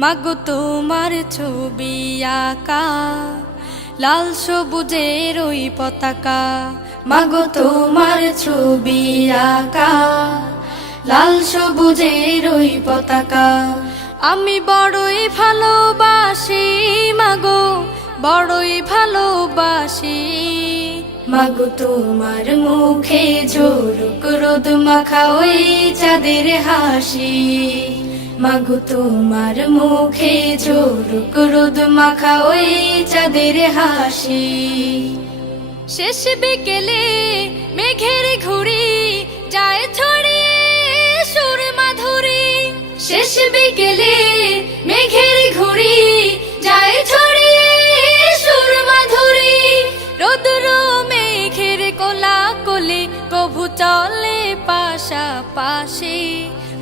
মাগো তোমার ছবি আঁকা লাল সবুজের ওই পতাকা। মাগো তোমার ছবি আঁকা লাল সবুজের ওই পতাকা। আমি বড়ই ভালোবাসি মাগো, বড়ই ভালোবাসি। মাগো তোমার মুখে ঝলক রোদ মাখা ওই চাঁদের হাসি। মাগো তোমার মুখে ঝলক রোদ মাখা ওই চাঁদের হাসি। শেষ বিকেলে মেঘের ঘুড়ি যায় ছড়িয়ে সুর মাধুরী। শেষ বিকেলে মেঘের ঘুড়ি যায় ছড়িয়ে সুর মাধুরী। রোদ্র মেঘের কোলাকুলি কভু চলে পাশাপাশি।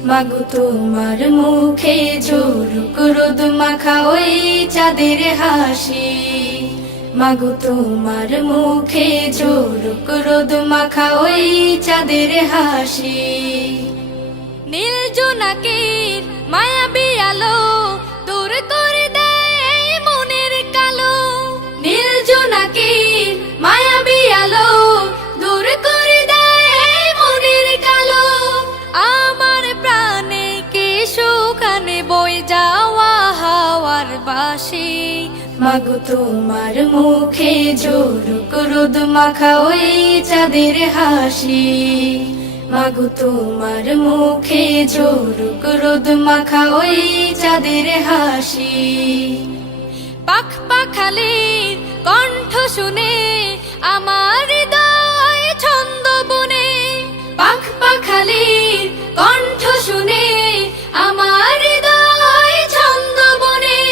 মাগো তোমার মুখে ঝলক রোদ মাখা ওই চাঁদের হাসি। মাগো তোমার মুখে ঝলক রোদ মাখা ওই চাঁদের হাসি। নীল জোনাকির মায়াবী আলো দূর করে দেয় মনের কালো। নীল জোনাকির মায়াবী আলো দূর করে দেয় মনের কালো। আমার প্রাণে কি সুখানে বই যাওয়া হাওয়ার বাঁশি। মাগো তোমার মুখে ঝলক রোদ মাখা ওই চাঁদের হাসি। মাগো তোমার মুখে ঝলক রোদ মাখা ওই চাঁদের হাসি। পাখ পাখালির কণ্ঠ শুনে আমার হৃদয় ছন্দ বনে। পাখ পাখালির কণ্ঠ শুনে আমার হৃদয় ছন্দ বনে।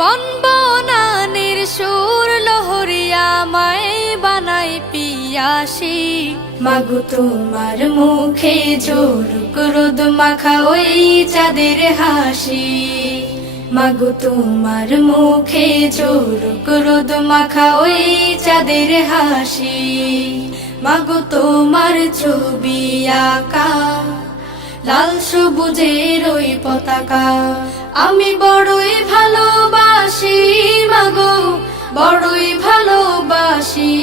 বন বনানের সুর লহরিয়া আমায় বানাই পিয়াসী। মাগো তোমার মুখে ঝলক রোদ মাখা ওই চাঁদের হাসি। মাগো তোমার মুখে ঝলক রোদ মাখা ওই চাঁদের হাসি। মাগো তোমার ছবি আঁকা লাল সবুজের ওই পতাকা। আমি বড়ই ভালোবাসি মাগো, বড়ই ভালোবাসি।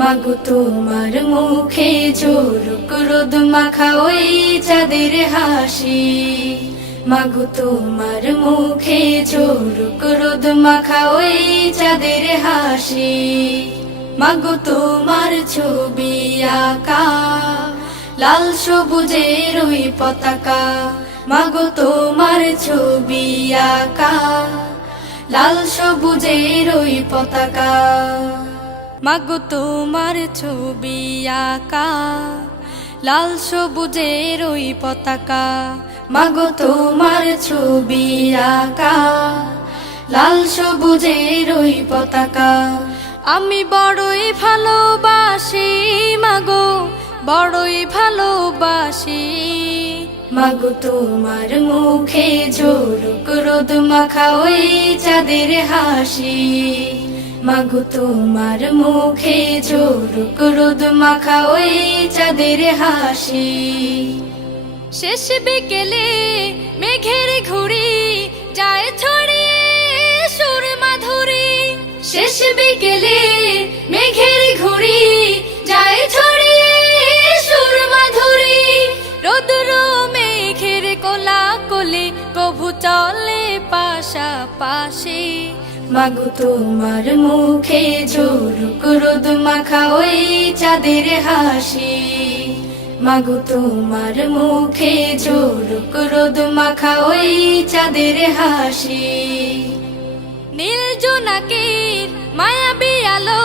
মাগো তোমার মুখে ঝলক রোদ মাখা ওই চাঁদের হাসি। মাগো তোমার মুখে ঝলক রোদ মাখা ওই চাঁদের হাসি। মাগো তোমার ছবি আঁকা লাল সবুজের ওই পতাকা। মাগো তোমার ছবি আঁকা লাল সবুজের ওই পতাকা। মাগো তোমার ছবি আঁকা লাল সবুজের ওই পতাকা। মাগো তোমার ছবি আঁকা লাল সবুজের ওই পতাকা। আমি বড়ই ভালোবাসি মাগো, বড়ই ভালোবাসি। মাগো তোমার মুখে ঝলক রোদ মাখা ওই চাঁদের হাসি। মাগো তোমার মুখে ঝলক রোদ মাখা ওই চাঁদের হাসি। শেষ বিকেলে মেঘের ঘুড়ি যায় ছড়িয়ে সুর মাধুরী। শেষ বিকেলে মেঘের ঘুড়ি যায় ছড়িয়ে সুর মাধুরী। রোদ্র মেঘের কোলাকুলি কভু চলে পাশাপাশি। মাগো তোমার মুখে ঝলক রোদ মাখা ওই চাঁদের হাসি। মাগো তোমার মুখে ঝলক রোদ মাখা ওই চাঁদের হাসি। নীল জোনাকির মায়াবী আলো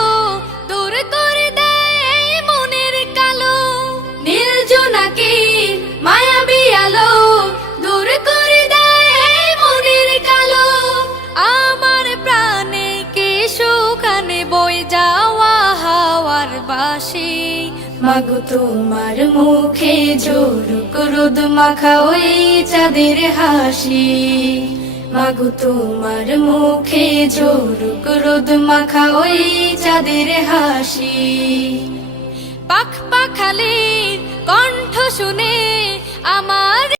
দূর করে দেয় মনের কালো। নীল জোনাকির মায়াবী আলো দূর করে দেয় মনের কালো। আমার প্রাণে কি সুখানে বই যাওয়া হাওয়ার বাঁশি। মাগো তোমার মুখে ঝলক রোদ মাখা ওই চাঁদের হাসি। মাগো তোমার মুখে ঝলক রোদ মাখা ওই চাঁদের হাসি। পাখ পাখালির কণ্ঠ শুনে আমার